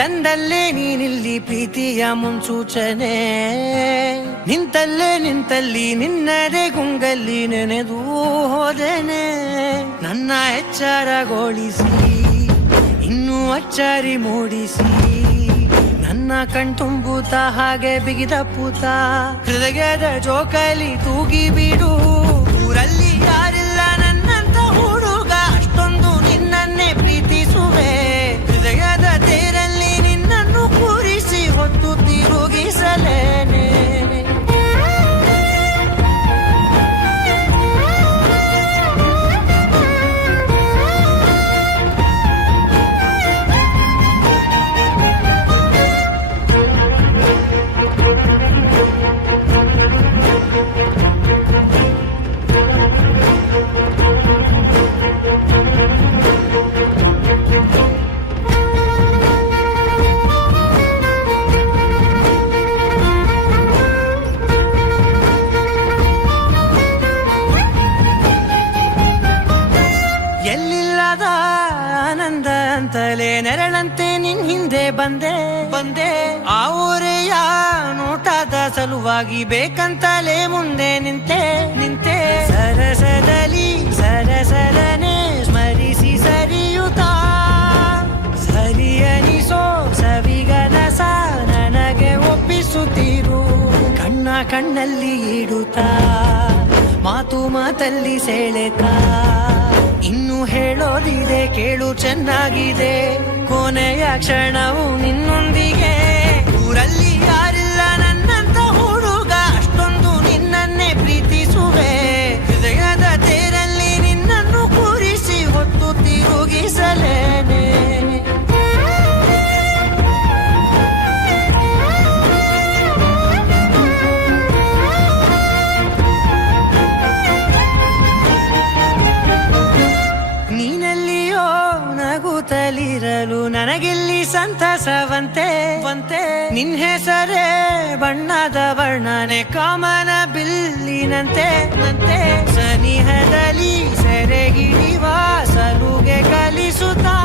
ತಂದಲ್ಲೇ ನೀನಿಲ್ಲಿ ಪ್ರೀತಿಯ ಮುನ್ಸೂಚನೆ, ನಿಂತಲ್ಲಿ ನಿನ್ನದೇ ಗುಂಗಲ್ಲಿ ನೆನೆದು ಹೋದೆನೆ. ನನ್ನ ಎಚ್ಚರಗೊಳಿಸಿ ಇನ್ನೂ ಅಚ್ಚರಿ ಮೂಡಿಸಿ, ನನ್ನ ಕಣ್ತುಂಬುತ್ತ ಹಾಗೆ ಬಿಗಿದ ಪೂತ ಹೃದಯದ ಜೋಕಾಲಿ ತೂಗಿ ಬಿಡು. ಊರಲ್ಲಿ ಯಾರಿಲ್ಲ ನನ್ನಂತ ಹುಡುಗ, ಅಷ್ಟೊಂದು ನಿನ್ನನ್ನೇ ಪ್ರೀತಿಸುವೆ. ಹೃದಯದ ತೇರಲ್ಲಿ ನಿನ್ನನ್ನು ಕೂರಿಸಿ ಹೊತ್ತು ತಿರುಗಿಸಲೇನೆ. ಎಲ್ಲಿಲ್ಲದ ಆನಂದ ಅಂತಲೇ ನೆರಳಂತೆ ನಿನ್ ಹಿಂದೆ ಬಂದೆ. ಆ ಊರೆಯ ನೋಟದ ಸಲುವಾಗಿ ಬೇಕಂತಲೇ ಮುಂದೆ ನಿಂತೆ. ಸರಸರನೆ ಸ್ಮರಿಸಿ ಸರಿಯುತ್ತಾ, ಸರಿಯನಿಸೋ ಸವಿಗನಸ ನನಗೆ ಒಪ್ಪಿಸುತ್ತೀರು. ಕಣ್ಣಲ್ಲಿ ಇಡುತ್ತಾ, ಮಾತಲ್ಲಿ ಸೆಳೆತಾ, ಇನ್ನು ಹೇಳೋದಿದೆ ಕೇಳು ಚೆನ್ನಾಗಿದೆ. ಕೊನೆಯ ಕ್ಷಣವು ನಿನ್ನೊಂದಿಗೆ. ಊರಲ್ಲಿ ಯಾರಿಲ್ಲ ನನ್ನಂತ ಹುಡುಗ, ಅಷ್ಟೊಂದು ನಿನ್ನನ್ನೇ ಪ್ರೀತಿಸುವೆ. ಹೃದಯದ ತೇರಲ್ಲಿ ನಿನ್ನನ್ನು ಕೂರಿಸಿ ಹೊತ್ತು ತಿರುಗಿಸಲೇನೆ. ನೀನೆಲ್ಲಿಯೋ ನಗುತ್ತಲಿರಲು ನನಗಿಲ್ಲಿ ಸಂತಸವಂತೆ. ನಿನ್ ಹೆಸರೇ ಬಣ್ಣದ ವರ್ಣನೆ ಕಾಮನ ಬಿಲ್ಲಿನಂತೆ. ಸನಿಹದಲ್ಲಿ ಸೆರೆಗಿಳಿವ ಸಲುಗೆ ಕಲಿಸುತ್ತಾ